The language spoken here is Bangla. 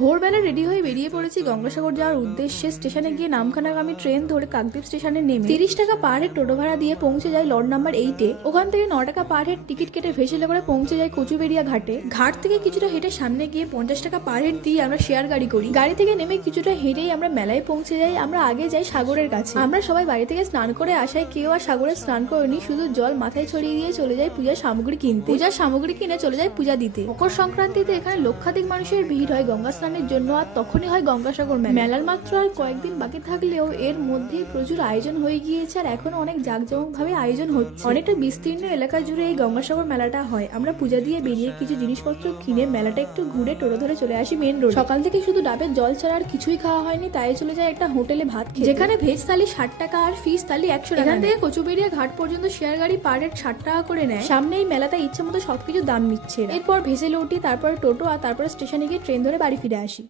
ভোরবেলা রেডি হয়ে বেরিয়ে পড়েছি গঙ্গাসাগর যাওয়ার উদ্দেশ্যে। স্টেশনে গিয়ে নামখানাগামী ট্রেন ধরে কাকদ্বীপ স্টেশনে নেমে 30 টাকা পার হেড টোটো ভাড়া দিয়ে পৌঁছে যায় লর্ড নাম্বার 8-এ। ওখান থেকে 9 টাকা পার হেড টিকিট কেটে ভেসেলে করে পৌঁছে যায় কচুবেড়িয়া ঘাটে। ঘাট থেকে কিছুটা হেঁটে সামনে গিয়ে 50 টাকা পার হেড দিয়ে আমরা শেয়ার গাড়ি করি। গাড়ি থেকে নেমে কিছুটা হেঁটেই আমরা মেলায় পৌঁছে যাই। আমরা আগে যাই সাগরের কাছে। আমরা সবাই বাড়ি থেকে স্নান করে আসায় কেউ আর সাগরে স্নান করেনি, শুধু জল মাথায় ছড়িয়ে দিয়ে চলে যায় পূজার সামগ্রী কিনতে। পূজার সামগ্রী কিনে চলে যায় পূজা দিতে। মকর সংক্রান্তিতে এখানে লক্ষাধিক মানুষের ভিড় হয় গঙ্গা স্নানের জন্য, আর তখনই হয় গঙ্গাসাগর মেলা। মেলার মাত্র আর কয়েকদিন বাকি থাকলেও এর মধ্যেই প্রচুর আয়োজন হয়ে গিয়েছে, আর এখনো অনেক জাঁকজমক ভাবে আয়োজন হচ্ছে। অনেকটা বিস্তীর্ণ এলাকা জুড়ে এই গঙ্গাসাগর মেলাটা হয়। আমরা পূজা দিয়ে বেরিয়ে কিছু জিনিসপত্র কিনে মেলাটা একটু ঘুরে টোটো ধরে চলে আসি মেন রোড। সকাল থেকে শুধু ডাবের জল ছাড়া আর কিছুই খাওয়া হয়নি, তাই চলে যায় একটা হোটেলে ভাত খেতে, যেখানে ভেজ থালি 60 টাকা আর ফিশ থালি 100 টাকা। এখান থেকে কচুবেড়িয়া ঘাট পর্যন্ত শেয়ার গাড়ি পার হেড 60 টাকা করে নেয়। সামনে এই মেলাতে ইচ্ছে মতো সবকিছু দাম নিচ্ছে। এরপর ভেসেলে উঠি, তারপর টোটো, আর তারপরে স্টেশনে গিয়ে ট্রেন ধরে বাড়ি ফিরে আসি।